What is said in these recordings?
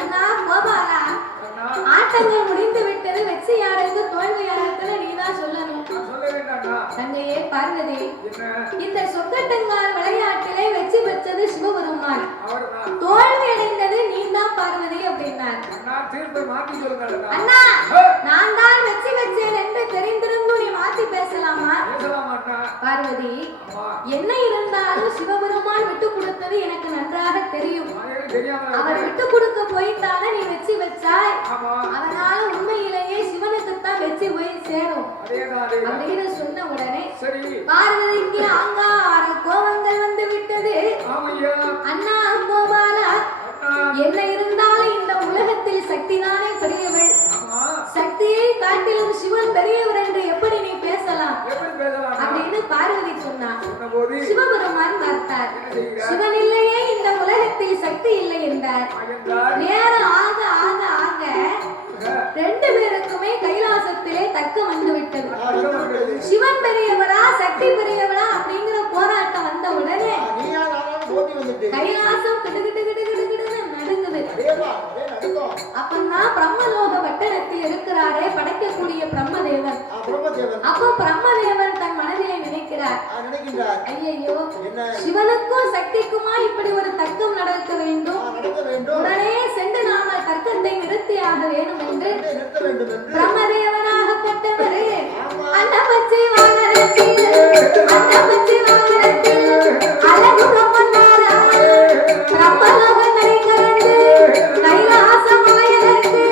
அண்ணா கோபாலா, ஆட்டங்கள் முடிந்து விட்டது. வெற்றி யாருக்கு தோல்வி யாருக்குன்னு நீதான் சொல்லணும். தங்கையே பார்வதி, இந்த சொக்கட்டங்கால் விளையாட்டிலே வெற்றி பெற்றது சிவபெருமான், தோல்வி அடைந்தது நீதான் பார்வதி அப்படின்னார். அண்ணா, நான் தான் வெற்றி பெற்றேன் என்று தெரிந்திருந்தும் நீ மாத்தி பேசலாமா? பார்வதி, என்ன இருந்தாலும் சிவபெருமான் விட்டு கொடுத்தது எனக்கு நன்றாக தெரியும். அவர் விட்டு கொடுக்க போய்த்தானே நீ வெற்றி பெற்றாய். அதனால உண்மையிலேயே சிவனுக்குத்தான் வெற்றி போய் சேரும் அப்படின்னு சொன்ன உடனே பார்வதிக்கு ஆங்கார கோபங்கள் வந்து விட்டது. அண்ணா கோபாலா, என்ன இருந்தாலும் இந்த உலகத்தில் சக்தி தானே பெரியவள். சக்தியை காட்டிலும் சிவன் பெரியவர் என்று எப்படி நீ பேசலாம் அப்படின்னு பார்வதி சொன்னார். சிவபெருமான் பார்த்தார். சிவன் இல்லையே இந்த உலகத்தில் சக்தி இல்லை என்றார். நேரம் ஆக ஆக ஆக ரெண்டு பேருக்குமே கைலாசத்திலே தக்கம் வந்து விட்டது. சிவன் பெரியவரா சக்தி பெரியவரா அப்படிங்கிற போராட்டம் வந்த உடனே கைலாசம் நடுங்குது. அப்பதான் பிரம்மலோக வட்டணத்தில் இருக்கிறாரே படைக்கக்கூடிய பிரம்மதேவன். அப்போ பிரம்மதேவன் தன் மனதிலே நினைக்கிறார், ஐயோ சிவனுக்கும் சக்திக்குமா இப்படி ஒரு தர்க்கம் நடக்க வேண்டும். உடனே சென்று நாம தர்க்கத்தை நிறுத்தியாக வேண்டும் என்று பிரம்மதேவனாகப்பட்டவர் அந்த பச்சை வாகனத்தில் அழகு பிரம்மலோகத்தை கலந்து கைலாசமலையதற்கு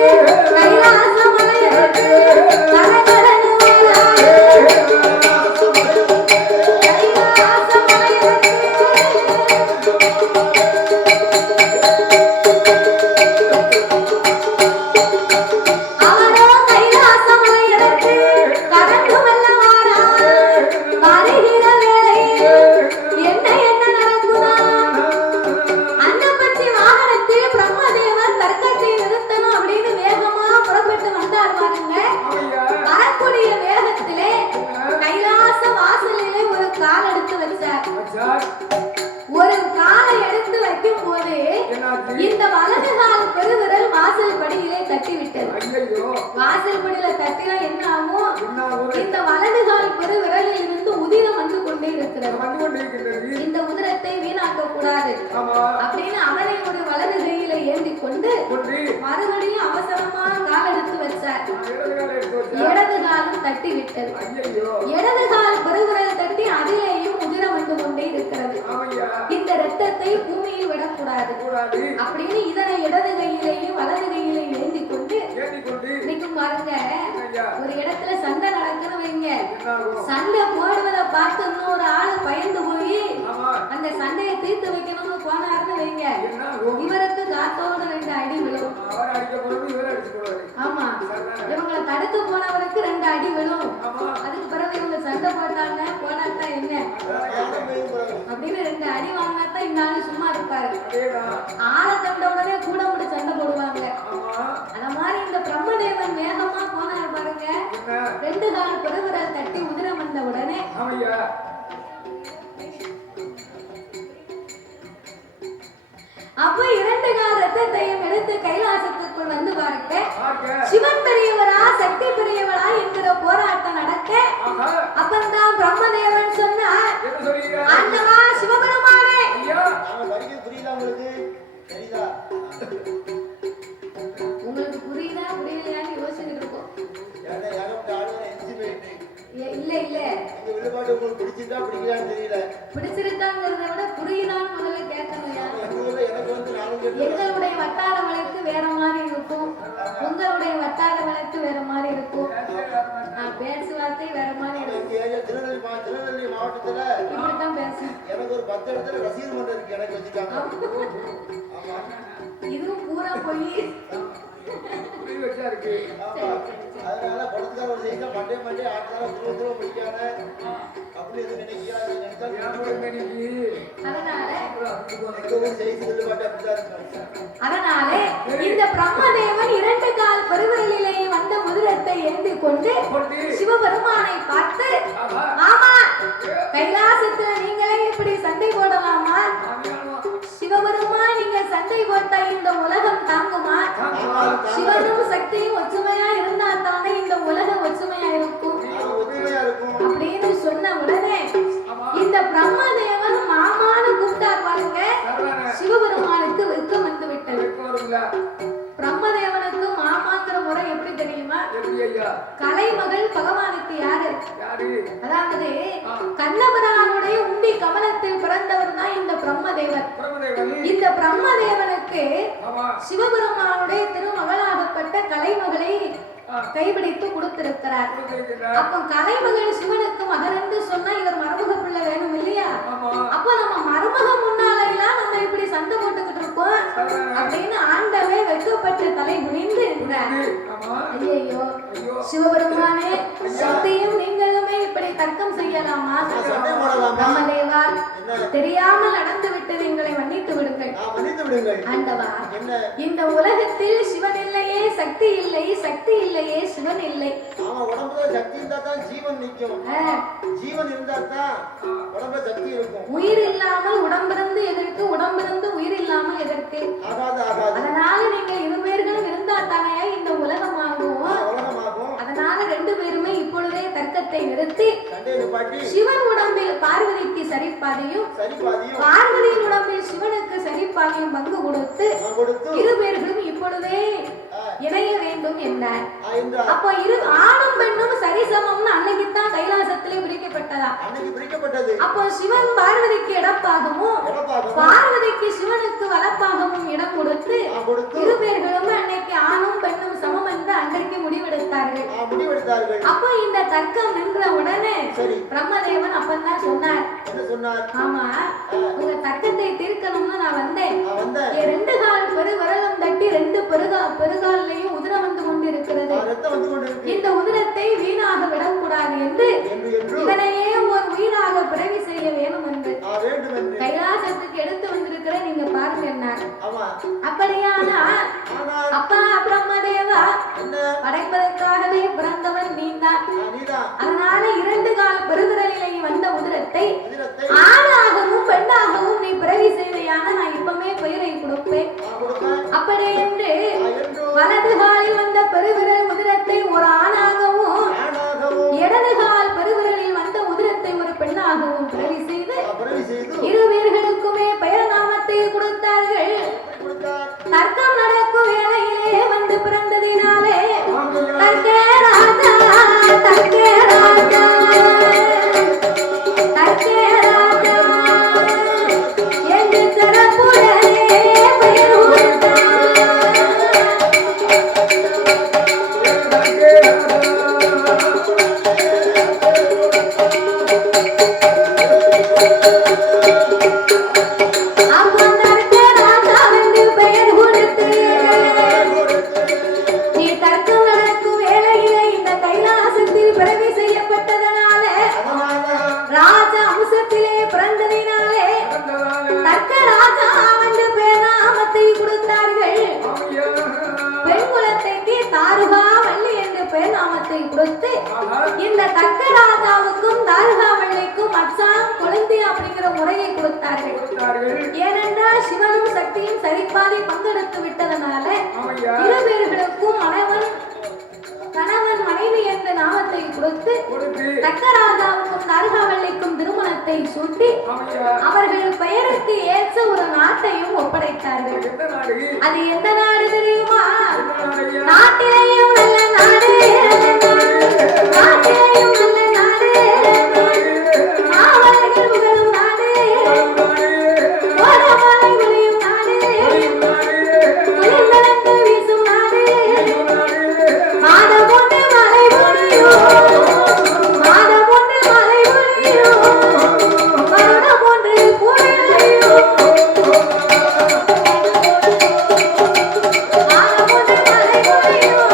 ஒரு காலை எடுத்து வைக்கும் போது இந்த வலது கால் பெருவிரல் வாசல் படியிலே தட்டிவிட்டது. வாசல் படியில தட்டினா என்ன ஆகும்? இந்த வலது கால் பெருவிரலில் இருந்து உதிரம் வந்து கொண்டே இருக்கிறது. இந்த உதிரத்தை வீணாக்க கூடாது அப்படின்னு அவரை ஒரு வலது கையில ஏந்தி கொண்டு மறுபடியும் அவசரமான கால் எடுத்து வச்சார். இடது காலும் தட்டி விட்டது. இடது கால் பெருவிரல் தட்டி அதிலேயும் உதிரம் வந்து கொண்டே இருக்கிறது. இந்த ரத்தத்தை பூமியில் விடக்கூடாது அப்படின்னு இதனை இடது கையிலேயும் வலது கையிலையும் ஏந்தி கொண்டு நிற்கும். பாருங்க, ஒரு இடத்துல சண்டை நடக்குன்னு வைங்க, சண்டை போடுவதை பார்த்து இன்னொரு ஆளு பயந்து போய் அந்த சண்டையை தீர்த்து வைக்கணும்னு போனாருன்னு வைங்க, இவருக்கு காத்தோடு 2 அடி விழும். ஆமா, இவங்களை தடுத்து போனவருக்கு 2 அடி விழும். அதுக்கு பிறகு இவங்க சண்டை போட்டாங்க போனாட்டா என்ன அப்படின்னு 2 அடி வாங்கினாத்தான் இந்த ஆளு சும்மா இருப்பாரு. ஆளை கண்ட உடனே கூட கூட சண்டை போடுவாங்க. அத மாதிரி இந்த பிரம்மதேவன் வேகமா போனார் பாருங்க. 2 கால் பெருவிரல் தட்டி உதிரம் வந்த உடனே அப்ப 2 கால் ரத்தத்தையும் எடுத்து கைலாசத்துக்குள் வந்து பாருங்க. சிவன் பெரியவரா சக்தி பெரியவரா என்கிற போராட்டம் நடக்க அப்பந்தான் பிரம்மதேவன் சொன்னார், ஆண்டவா சிவபெருமானே, உங்களுக்கு புரியுதா புரியலையான்னு யோசிச்சுட்டு இருக்கோம். இல்ல இல்ல பிடிச்சிருக்காங்கிறத விட புரியுதான்னு முதல்ல கேட்கணும். எங்களுடைய வட்டார வழக்கு வேற மாதிரி இருக்கும், உங்களுடைய வட்டார வழக்கு வேற மாதிரி இருக்கும், பேச்சுவார்த்தை வேற மாதிரி இருக்கும். திருநெல்வேலி மாவட்டத்துல இப்படித்தான் பேசும். எனக்கு ஒரு 10 இடத்துல ரசிகர் மன்றம் இருக்கு, எனக்கு வச்சுக்காங்க. இதுவும் பூரா போய் இருக்கு. அதனால படத்துக்கார ஒரு செய்தி மண்டே மண்டே ஆட்டால திருவந்திரம் பிடிக்காத அப்படி எது நினைக்கிறாங்க. அதனால இந்த பிரம்மதேவன் 2 கால் பெருவிரலிலேயே வந்த முதிரத்தை ஏந்தி கொண்டு சிவபெருமானை பார்த்து, ஆமா கைலாசத்துல நீங்களே இப்படி சண்டை போடலாமா? சிவபெருமான் நீங்க சண்டை போட்ட இந்த உலகம் தாங்க சக்தியும் ஒற்றுமையா இருந்தா தானே இந்த உலகம் ஒற்றுமையா இருக்கும் ஒற்றுமையா இருக்கும் அப்படின்னு சொன்ன உடனே இந்த பிரம்மதேவன் மாமான்னு கூப்பிட்டார் பாருங்க. சிவபெருமானுக்கு வெட்கம் வந்து விட்டது. பிரம்மதேவனுக்கு மாமாங்கிற முறை எப்படி தெரியுமா? கலைமகள் பகவானுக்கு யாரு? அதாவது கண்ணபுரானுடைய உண்டி கமலத்தில் பிறந்தவர் தான் இந்த பிரம்மதேவர். இந்த பிரம்மதேவனுக்கு சிவபெருமானுடைய திருமகளாகப்பட்ட கலைமகளை கைபிடித்து கொடுத்திருக்கிறார். அப்ப கலைமகள் சிவனுக்கு மகன் என்று சொன்னா இவர் மருமக பிள்ளை வேணும் இல்லையா? அப்ப நம்ம மருமக முன்னால எல்லாம் நம்ம இப்படி சண்டை போட்டுக்கிட்டு இருக்கோம் அப்படின்னு ஆண்டவே வெட்கப்பட்டு தலை குனிந்து ஐயோ சிவபெருமானே, சக்தியும் நீங்களுமே இப்படி தர்க்கம் செய்யலாமா? பிரம்மதேவா, தெரியாமல் நடந்து விட்டது, எங்களை மன்னித்து விடுங்கள். ஆண்டவா, இந்த உலகத்தில் சிவன் இல்லையே சக்தி இல்லை, சக்தி இல்லையே சிவன் இல்லை. உயிர் இல்லாமல் உடம்பிருந்து எதற்கு, உடம்பிருந்து உயிர் இல்லாமல் எதற்கு? அதனால நீங்க இருவேர்களும் இருந்தா தானே இந்த உலகமாகும். அதனால ரெண்டு பேருமே இப்பொழுதே தர்க்கத்தை நிறுத்தி சிவன் உடம்பில் பார்வதிக்கு சரிப்பாதையும், பார்வதியின் உடம்பில் சிவனுக்கு சரிப்பாதையும் பங்கு கொடுத்து இருவேர்களும் இப்பொழுதே இணைய வேண்டும் என்றார். அப்போ இரு ஆணும் பெண்ணும் சரிசமம்னு அன்னைக்குத்தான் கைலாசத்திலே பிரிக்கப்பட்டதா? அப்போ சிவன் பார்வதிக்கு இடப்பாகவும், பார்வதிக்கு சிவனுக்கு வலப்பாகவும் இடம் கொடுத்து இருவேர்களும் அன்னைக்கு ஆணும் பெண்ணும் சமம் என்று அன்றைக்கு முடிவெடுத்தார்கள். அப்போ இந்த தர்க்கம் நின்ற உடனே பிரம்மதேவன் அப்பந்தான் சொன்னார், ஆமா உங்க தர்க்கத்தை தீர்க்கணும்னு நான் வந்தேன். ரெண்டு கால் பெருவிரலும் தட்டி ரெண்டு பெருகாலையும் உதிரம் வந்து கொண்டிருக்கிறது. இந்த உதிரத்தை வீணாக விடக்கூடாது என்று இதனையே ஒரு உயிராக பிறவி செய்ய வேணும் என்று கைலாசத்துக்கு எடுத்து வந்திருக்கிற நீங்க பாருங்க என்ன. அப்படியானா அப்பா பிரம்மதேவா, படைப்பதற்காகவே பிறந்தவன் நீதான். அதனால இரண்டு கால் பெருவிரலிலே வந்த உதிரத்தை ஆணாகவும் பெண்ணாகவும் நீ பிறவி செய்தையான நான் இப்பமே பெயரை கொடுப்பேன். அப்படி என்று வலது காலில் வந்த பெருவிரல் உதிரத்தை ஒரு ஆணாகவும், இடது கால் பெருவிரலில் வந்த உதிரத்தை ஒரு பெண்ணாகவும் பிறவி செய்து இரு வீர்களுக்குமே பெயர் நாமத்தை கொடுத்தார்கள். தர்க்கம் நடக்கும் வேளையிலே வந்து பிறந்ததினாலே தர்க்கே ராஜா, தர்க்கே ராஜா, தர்க்கே ராஜா என்று சிறப்புடனே பெயர் கொடுத்தார். இந்த தக்க ராஜாவுக்கும் தாரகாவள்ளிக்கும் அச்சாம் குழந்தை அப்படிங்கிற முறையை கொடுத்தார்கள். ஏனென்றால் சிவனும் சக்தியும் சரிபாதி பங்கெடுத்து விட்டதனால இரு பேர்களுக்கும் கணவன் மனைவி என்ற நாமத்தை கொடுத்து தக்க ராஜாவுக்கும் தாரகாவள்ளிக்கும் திருமணத்தை சூட்டி அவர்கள் பெயருக்கு ஏற்ற ஒரு நாட்டையும் ஒப்படைத்தார்கள். அது எந்த நாடு தெரியுமா? நாட்டிலேயும் நல்ல நாடு, நாட்டிலேயும் நல்ல நாடு, மாவர்கள் புகழும் நாடு, கோரமலை ஒளியும் நாடு, குளிர்ந்தனக்கு வீசும் நாடு, மாதம் ஒன்று மலை ஒளியும், மாதம் ஒன்று மலை ஒளியும், வருடம் ஒன்று புயலையும், மாதம் ஒன்று மலை ஒளியும்.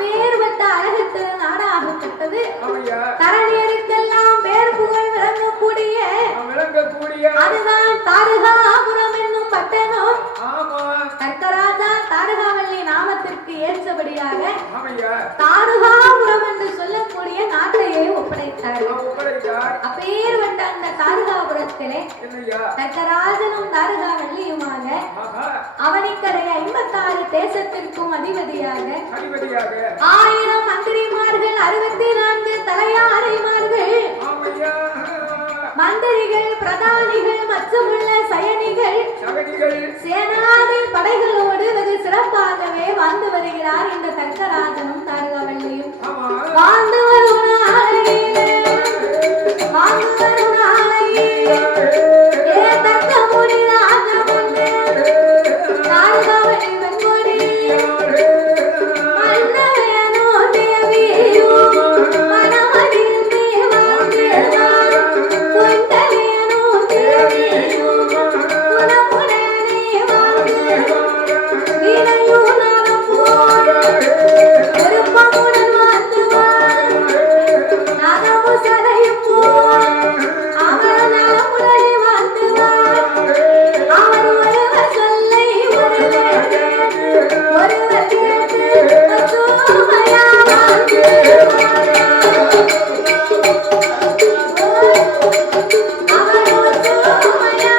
அப்பேற்பட்ட அழகு நாடாகப்பட்டது ஆமையா தரணியருக்கெல்லாம் பேர் புகழ் விளங்கக்கூடிய அதுதான் தாரகாபுரம் என்னும் பட்டணம். ஆமா தர்க்கராஜா தாரகாவல்லி நாமத்திற்கு ஏற்றபடியாக ஆமையா தாரகாபுரம் என்று சொல்லக்கூடிய நாட்டையே ஒப்படைத்தார். ஒப்படைத்தார் அப்பேற்பட்ட அந்த தாரகாபுரத்திலே என்னையா தர்க்கராஜனும் தாரகாவல்லியுமாக அவனிக்கடை 56 தேசத்திற்கும் அதிபதியாக 1000 மந்திரிமார்கள் 64 தலையாரைமார்கள் ஆமையா மந்திரிகள் பிரதானிகள் மற்றுமுள்ள சயனிகள் சேனாதி படைகளோடு வெகு சிறப்பாகவே வாழ்ந்து வருகிறார் இந்த தர்க்கராஜனும் தாரகாவல்லியும். வாழ்ந்து வரும் நாளையிலே வாழ்ந்து வரும் நாளையிலே ஏ தங்கமுடி ராஜமுண்டே தாரகாவல்லி வெண்கொடி மன்னவேனோ தேவியோ மனமதில் தேவாந்தேவார் கொண்டவேனோ தேவியோ குணமுடனே வாழ்ந்தேவார் வீணையோ நரம்போர் விருப்பமுடன் வாழ்ந்துவார் நகமு சதையும் போர் அவர் நலமுடனே வாழ்ந்துவார் அவர் ஒருவர் சொல்லை ஒருவர் கேட்டு பசுமையா வாழ்ந்துவார் அவர் பசுமையா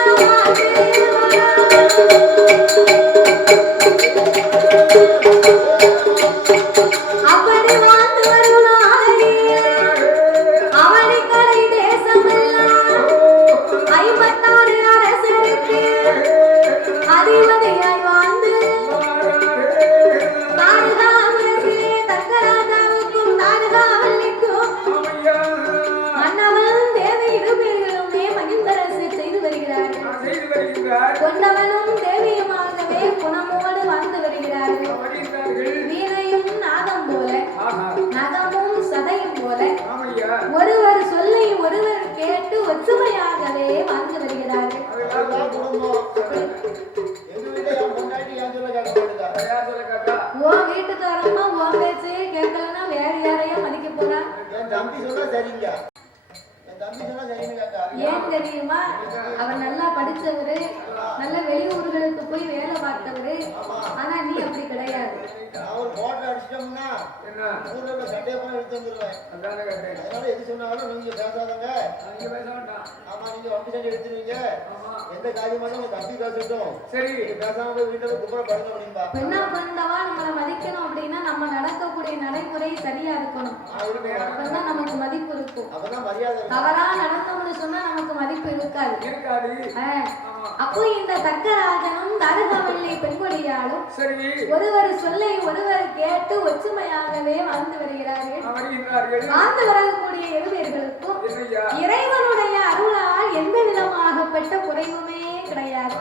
அப்படி வாழ்ந்து வரும் நாளையிலே அவனிக்கரை தேசமெல்லாம் 56 அரசருக்கு அதிபதியாய் வாழ்ந்து தாரகாபுரத்திலே தர்க்கராஜாவுக்கும் தாரகாவல்லிக்கும் மன்னவன் தேவி இருபேர்களுமே மகிழ்ந்தரசு செய்து வருகிறார்கள். கொண்டவனும் தேவியுமாகவே குணமோடு வாழ்ந்து வருகிறார்கள். வீணையும் நாதம் போல நகமும் சதையும் போல ஒருவர் சொல்லை ஒருவர் கேட்டு ஒற்றுமையாகவே வாழ்ந்து வருகிறார்கள். உன் வீட்டுக்காரமா உன் பேச்சையே கேட்கலன்னா வேற யாரையும் மதிக்க போறா? ஏன் தெரியுமா? அவர் நல்லா படிச்சவரு, நல்ல வெளியூர்களுக்கு போய் வேலை பார்த்தவரு. ஆனா நீ அப்படி கிடையாது. பெண்ணா பிறந்தவா நம்மளை மதிக்கணும் அப்படின்னா நம்ம நடக்கக்கூடிய நடைமுறை சரியா இருக்கணும். அப்பதான் நமக்கு மதிப்பு இருக்கும். தவறா நடந்தோம்னு சொன்னா நமக்கு மதிப்பு இருக்காது. அப்போ இந்த தர்க்கராஜனும் தாரகாவல்லி பெண்கொடியாலும் ஒருவர் சொல்லை ஒருவர் கேட்டு ஒற்றுமையாகவே வாழ்ந்து வருகிறார்கள். வாழ்ந்து வரக்கூடிய இருவர்களுக்கும் இறைவனுடைய அருளால் எந்த விதமாகப்பட்ட குறைவுமே கிடையாது.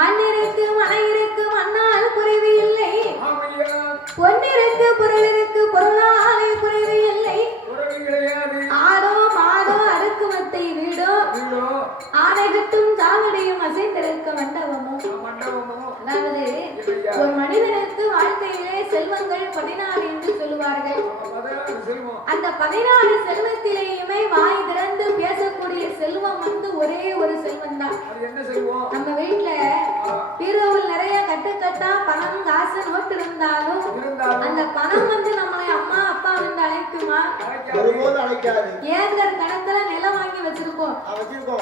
மண்ணிற்கு மனையிற்கு மண்ணால் குறைவு இல்லை, பொன்னிற்கு பொருளிற்கு பொருளாலே குறைவு இல்லை. ஆடோ மாடோ அடுக்குமத்தை வீடோ ஆடைகட்டும் சாவடியும் அசைந்திருக்க மண்டபமும். அதாவது ஒரு மனிதனுக்கு வாழ்க்கையிலே செல்வங்கள் 16 என்று சொல்லுவார்கள். அந்த 16 செல்வத்திலேயுமே வாய் திறந்து பேசக்கூடிய செல்வம் ஒரே ஒரு செல்வம் தான். நம்ம வீட்டுல பீரோவில் நிறைய கட்டுக்கட்டா பணம் காசு நோட்டு இருந்தாலும் அந்த பணம் நம்மளை அம்மா அப்பா வந்து அழைக்குமா? ஏக்கர் கணக்குல நிலம் வாங்கி வச்சிருப்போம்.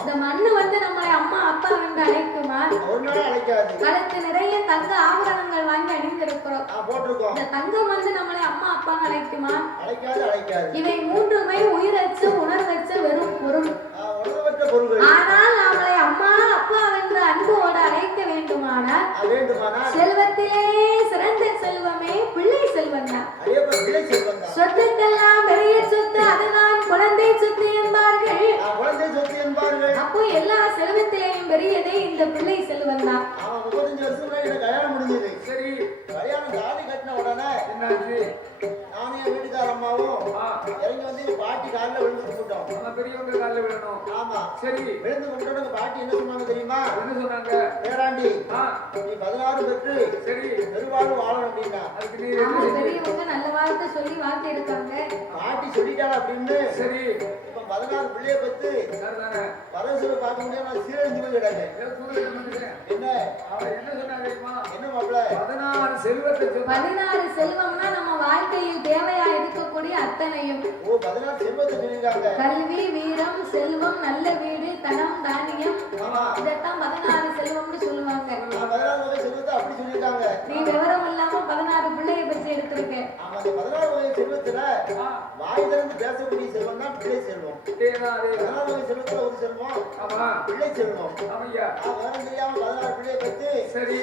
இந்த மண்ணு நம்மளை அம்மா அப்பா வந்து அழைக்குமா? கழுத்து நிறைய தங்க ஆபரணங்கள் வாங்கி அணிந்திருக்கிறோம். இந்த தங்கம் நம்மளை அம்மா அப்பா அழைக்குமா? இவை மூன்றுமே உயிரற்ற உணர்வற்ற வெறும் பொருள். ஆனால் அவளை அம்மா அப்பா என்று அன்போடு அழைக்க வேண்டுமானால் செல்வத்திலே சிறந்த செல்வமே பிள்ளை செல்வம் தான். சொத்துக்கெல்லாம் பெரிய சொத்து அதுதான் குழந்தை சொத்து என்பார்கள். அப்போ எல்லா செல்வத்திலேயும் பெரியதே இந்த பிள்ளை செல்வம் தான். 35 வருஷம் கல்யாணம் முடிஞ்சது. சரி கல்யாணம் தாலி கட்டின உடனே என்னாச்சு? நானும் என் வீட்டுக்கார அம்மாவும் இறங்கி வந்து பாட்டி காலில் கும்பிட்டோம். நம்ம பெரியவங்க காலில் விழணும். ஆமா சரி. விழுந்து கும்பிட்டோம். எங்க பாட்டி என்ன சொன்னாங்க தெரியுமா? என்ன சொன்னாங்க? பேராண்டி நீ 16 பெற்று சரி பெருவாழ்வு வாழணும் அப்படின்னா அதுக்கு நீ ஆமா, பெரியவங்க நல்ல வார்த்தை சொல்லி வார்த்தை எடுத்தாங்க. பாட்டி சொல்லிட்டாளா அப்படின்னு சரி இப்ப 16 பிள்ளைய பெற்று சரிதானே பரசுரை பார்க்க முடியாது. நான் சீரழிஞ்சு போய் கிடக்கேன். ஏதோ தூரத்துல வந்துக்கிறேன். என்ன அவன் என்ன சொன்னாங்க தெரியுமா? என்ன மாப்பிள்ள 16 செல்வத்தை சொன்னா 16 செல்வம்னா நம்ம வாழ்க்கையில் தேவையா இருக்கக்கூடிய அத்தனையும். ஓ 16 செல்வத்தை சொல்லியிருக்காங்க. கல்வி, வீரம், செல்வம், நல்ல வீடு, தனம், தானியம், ஆமா இதத்தான் 16 செல்வம்னு சொல்லுவாங்க. 16 வகை செல்வத்தை அப்படி சொல்லியிருக்காங்க. நீ விவரம் இல்லாம 16 பிள்ளைய பற்றி எடுத்திருக்க. ஆமா அந்த 16 வகை செல்வத்துல வாய் திறந்து பேசக்கூடிய செல்வம் தான் பிள்ளை செல்வம். அதேதான் 16 வகை செல்வத்துல ஒரு செல்வம் ஆமா பிள்ளை செல்வம். ஆமையா வேற தெரியாம 16 பிள்ளைய பெற்று சரி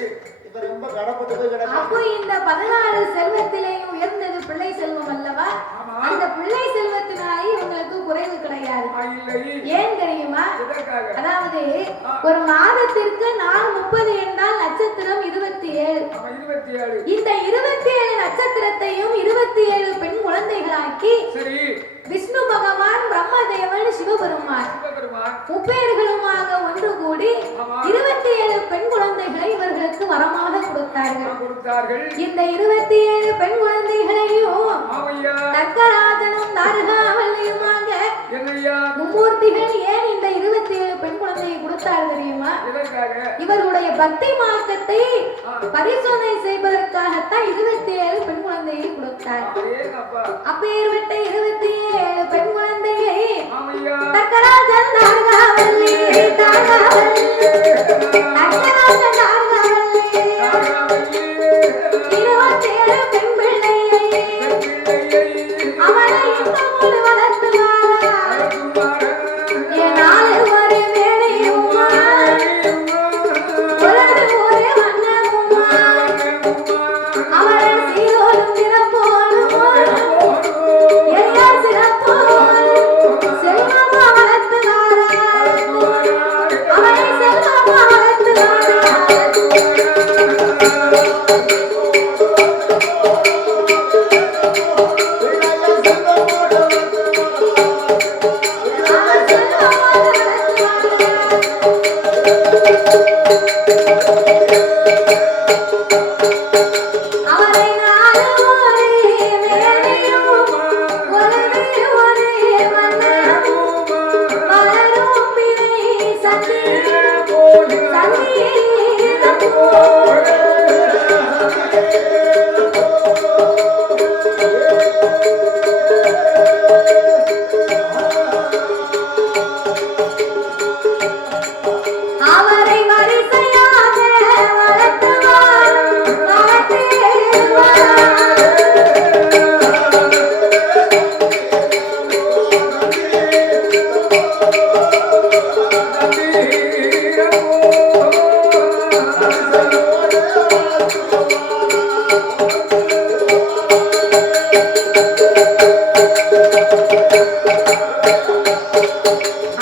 இப்ப ரொம்ப கடப்பட்டு போய் கிடக்கு. அப்போ இந்த 16 செல்வத்திலேயும் உயர்ந்தது பிள்ளை செல்வம் அல்லவா? ஆமா அந்த பிள்ளை செல்வத்தினாலே இவங்களுக்கு குறைவு கிடையாது. இல்லை ஏன் தெரியுமா? எதற்காக? அதாவது ஒரு மாதத்திற்கு நாள் 30 என்றால் நட்சத்திரம் 27. ஆமா 27. இந்த 27 நட்சத்திரத்தையும் 27 பெண் குழந்தைகளாக்கி சரி விஷ்ணு பகவான், பிரம்மதேவன், சிவபெருமான் சிவபெருமான் முப்பேர்களுமாக ஒன்று கூடி 27 பெண் குழந்தைகளை இவர்களுக்கு வரமாக கொடுத்தார்கள். இந்த 27 பெண் குழந்தைகளையும் ஆமையா தக்கராஜனும் நாரகாவல்லியுமாக என்னையா மும்மூர்த்திகள் ஏன் இந்த 27 பெண் குழந்தையை கொடுத்தார் தெரியுமா? எதற்காக? இவர்களுடைய பக்தி மார்க்கத்தை பரிசோதனை செய்வதற்காகத்தான் 27 பெண் குழந்தையை கொடுத்தார். அதேதாப்பா அப்பேற்பட்ட 27 பெண் குழந்தையை ஆமையா தக்கராஜன் நாரகாவல்லி தாரகாவல்லி தக்கராஜன் நாரகாவல்லி 27 பெண் பிள்ளையை அவளை இன்னமும் வளர்த்துவாரா? ஏனாலு ஒரு வேலையுமா ஒரு வண்ணமுமா அவளை சீரோடும் சிறப்போடும் எல்லா சிறப்போடும் செல்வமா வளர்த்துவாரா? அவளை செல்வமா வளர்த்துவாரா? அவரை நாளும் ஒரே வேலையும் ஒரே வண்ணமும் வளரும் பிறை சங்கீதம் போல் அவரை வரிசையாக வளர்த்துவார் வளர்த்தேவார்.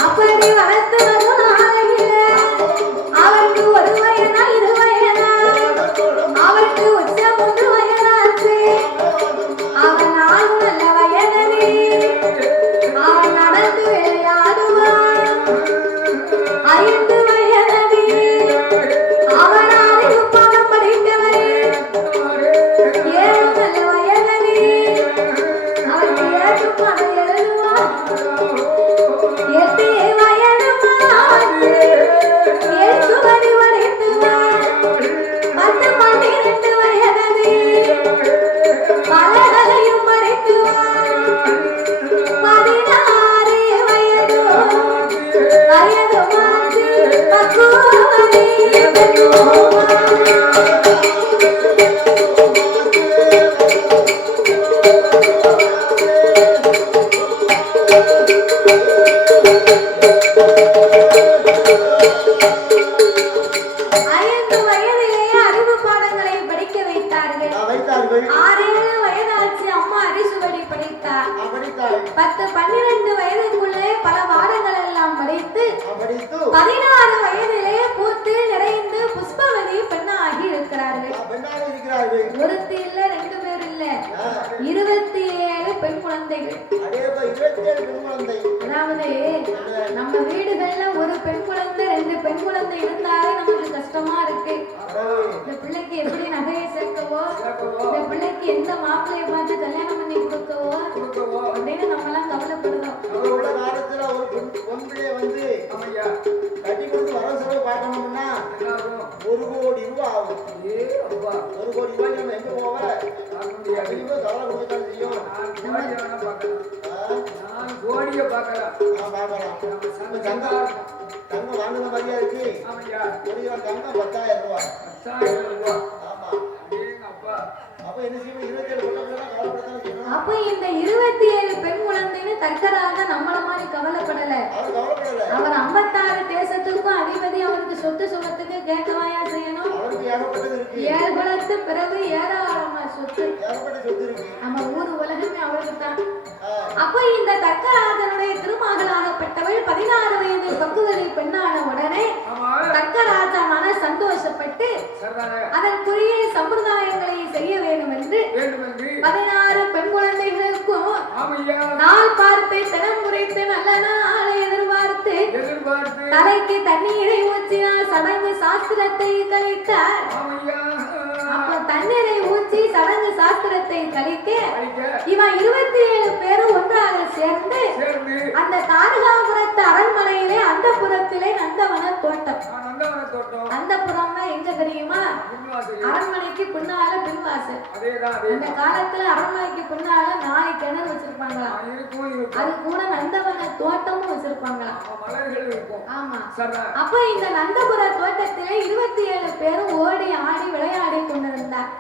அப்படி வளர்த்துவதனாலே அவருக்கு ஒரு வயதா 2 வயதா அவருக்கு உச்சம் 3 வயதாச்சு. அவன் நாளும் நல்ல வயதனே அவன் நடந்து விளையாடுவான். 5 வயதனே அவன் அறிவு பாடம் படிக்கவே. 7 நல்ல வயதனே அவருக்கு 7 பாடம் எழுதுவான். 8 வயதுமாச்சு எழுத்துவடி வடித்துவான். 10 12 வயதனே பலகலையும் படித்துவான். 16 வயதுமாச்சு பக்குவமணி பெண்ணுவான். ஐந்து வயதிலேயே அறிவு பாடங்களை படிக்க வைத்தார்கள். வைத்தார்கள். 6-7 வயதாச்சு அம்மா அரிசுவடி படித்தார். படித்தாள். 10-12 வயதுக்குள்ளே பல பாடங்கள் எல்லாம் படித்து படித்து 16 வயதிலே பூத்து நிறைந்து புஷ்பவதி பெண்ணாகி இருக்கிறார்கள். பெண்ணாக இருக்கிறார்கள். ஒருத்தி இல்ல 2 பேர் இல்ல 27 பெண் குழந்தைகள். அதே 27 பெண் குழந்தை. அதாவது நம்ம வீடுகள்ல ஒரு பெண் குழந்தை 2 பெண் குழந்தை இருந்தாலே நமக்கு கஷ்டமா இருக்கு. இந்த பிள்ளைக்கு எப்படி நகையை சேர்க்கவோ, இந்த பிள்ளைக்கு எந்த மாப்பிள்ளையை பார்த்து கல்யாணம் பண்ணி கொடுக்கவோ அப்படின்னு நம்ம எல்லாம் கவலைப்படுறோம். உள்ள காலத்துல ஒரு பொன் பிள்ளைய வந்து கட்டி கொடுத்து வர செலவு பார்க்கணும்னா 1 கோடி ரூபாய் ஆகும். 1 கோடி ரூபாய் நம்ம எங்க போவ கவலை கொடுத்தான் செய்யும். கோடியை பார்க்கலாம். தங்கம் வாங்கின மாதிரியா இருக்கு. ஒரு கிலோ தங்கம் 10,000 ரூபாய். 10,000 ரூபாய். ஆமா. அப்பா அப்ப என்ன செய்யணும்? 27 குழந்தைகள் கவலைப்படத்தானே செய்யணும். அப்ப இந்த 27 பெண் குழந்தைன்னு தக்கராக நம்மள மாதிரி கவலைப்படல. அவர் கவலைப்படல. அவர் 56 தேசத்துக்கும் அதிபதி. அவருக்கு சொத்து சுகத்துக்கு கேட்கவாயா செய்யணும்? அவருக்கு ஏகப்பட்டது இருக்கு. 7 குலத்து பிறகு ஏராளமா சொத்து. ஏகப்பட்ட சொத்து இருக்கு. நம்ம ஊர் உலகமே அவருக்கு தான். அப்ப இந்த தக்கராஜனுடைய திருமகளாகப்பட்டவள் 16 வயது பக்குவதை பெண்ணான உடனே தக்கராஜா மன சந்தோஷப்பட்டு அதற்குரிய சம்பிரதாயங்களை செய்ய வேண்டும் என்று 16 பெண் குழந்தைகளுக்கும் நாள் பார்த்து தினம் முறைத்து நல்ல நாளை எதிர்பார்த்து தலைக்கு தண்ணீரை ஊற்றினார். சடங்கு சாஸ்திரத்தை கழித்தார். அப்ப தண்ணீரை ஊற்றி சடங்கு சாஸ்திரத்தை கழிக்க இவன் 27 பேரும் ஒன்றாக சேர்ந்து அந்த தாரகாபுரத்து அரண்மனையிலே அந்த புறத்திலே நந்தவன தோட்டம். அந்த புறம்னா எங்க தெரியுமா? அரண்மனைக்கு பின்னால பின்வாசல். இந்த காலத்துல அரண்மனைக்கு பின்னால 4 கிணறு வச்சிருப்பாங்களாம். அது கூட நந்தவன தோட்டமும் வச்சிருப்பாங்களாம். ஆமா. அப்ப இந்த நந்தபுர தோட்டத்திலே 27 பேரும் ஓடி ஆடி விளையாடி கொண்டிருந்தார்.